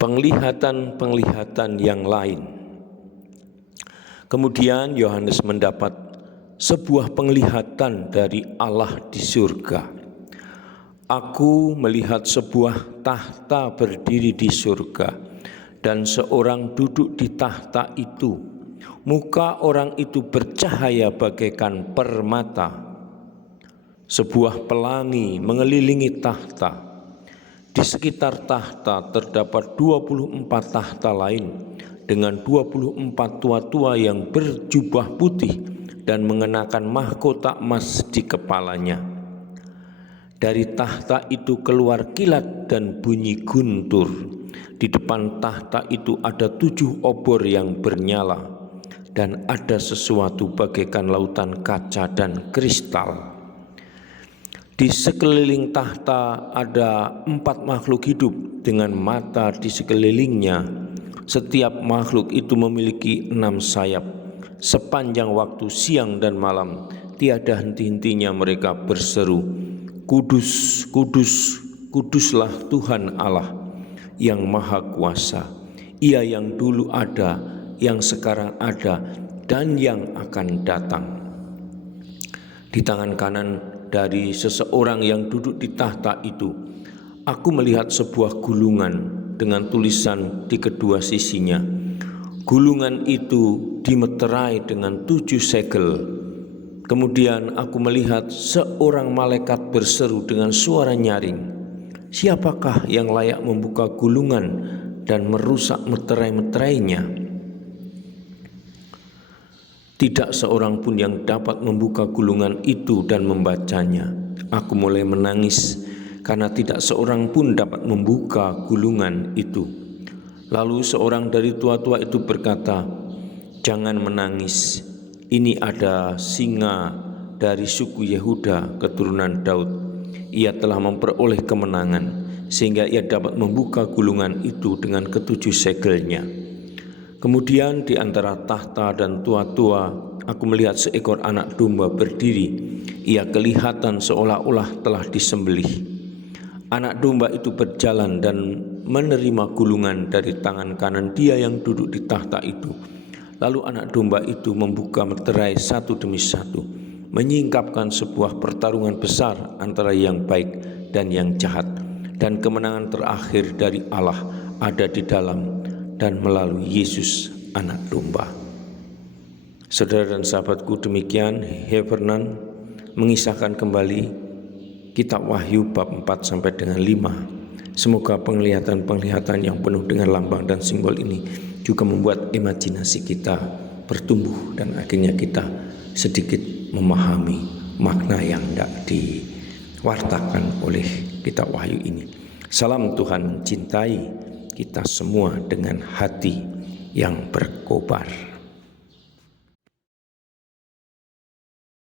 penglihatan-penglihatan yang lain. Kemudian Yohanes mendapat sebuah penglihatan dari Allah di surga. Aku melihat sebuah tahta berdiri di surga, dan seorang duduk di tahta itu. Muka orang itu bercahaya bagaikan permata. Sebuah pelangi mengelilingi tahta. Di sekitar tahta terdapat 24 tahta lain dengan 24 tua-tua yang berjubah putih dan mengenakan mahkota emas di kepalanya. Dari tahta itu keluar kilat dan bunyi guntur. Di depan tahta itu ada 7 obor yang bernyala, dan ada sesuatu bagaikan lautan kaca dan kristal. Di sekeliling tahta ada 4 makhluk hidup dengan mata di sekelilingnya. Setiap makhluk itu memiliki 6 sayap. Sepanjang waktu siang dan malam, tiada henti-hentinya mereka berseru, Kudus, kudus, kuduslah Tuhan Allah yang Maha Kuasa. Ia yang dulu ada, yang sekarang ada, dan yang akan datang. Di tangan kanan dari seseorang yang duduk di tahta itu, aku melihat sebuah gulungan dengan tulisan di kedua sisinya. Gulungan itu dimeterai dengan 7 segel. Kemudian aku melihat seorang malaikat berseru dengan suara nyaring, siapakah yang layak membuka gulungan dan merusak meterai-meterainya? Tidak seorang pun yang dapat membuka gulungan itu dan membacanya. Aku mulai menangis karena tidak seorang pun dapat membuka gulungan itu. Lalu seorang dari tua-tua itu berkata, jangan menangis. Ini ada singa dari suku Yehuda keturunan Daud. Ia telah memperoleh kemenangan sehingga ia dapat membuka gulungan itu dengan ke-7 segelnya. Kemudian di antara tahta dan tua-tua aku melihat seekor anak domba berdiri. Ia kelihatan seolah-olah telah disembelih. Anak domba itu berjalan dan menerima gulungan dari tangan kanan dia yang duduk di tahta itu. Lalu anak domba itu membuka meterai satu demi satu, menyingkapkan sebuah pertarungan besar antara yang baik dan yang jahat. Dan kemenangan terakhir dari Allah ada di dalam dan melalui Yesus anak domba. Saudara dan sahabatku, demikian Hefernand mengisahkan kembali kitab Wahyu bab 4 sampai dengan 5. Semoga penglihatan-penglihatan yang penuh dengan lambang dan simbol ini juga membuat imajinasi kita bertumbuh dan akhirnya kita sedikit memahami makna yang tidak diwartakan oleh kitab Wahyu ini. Salam Tuhan cintai kita semua dengan hati yang berkobar.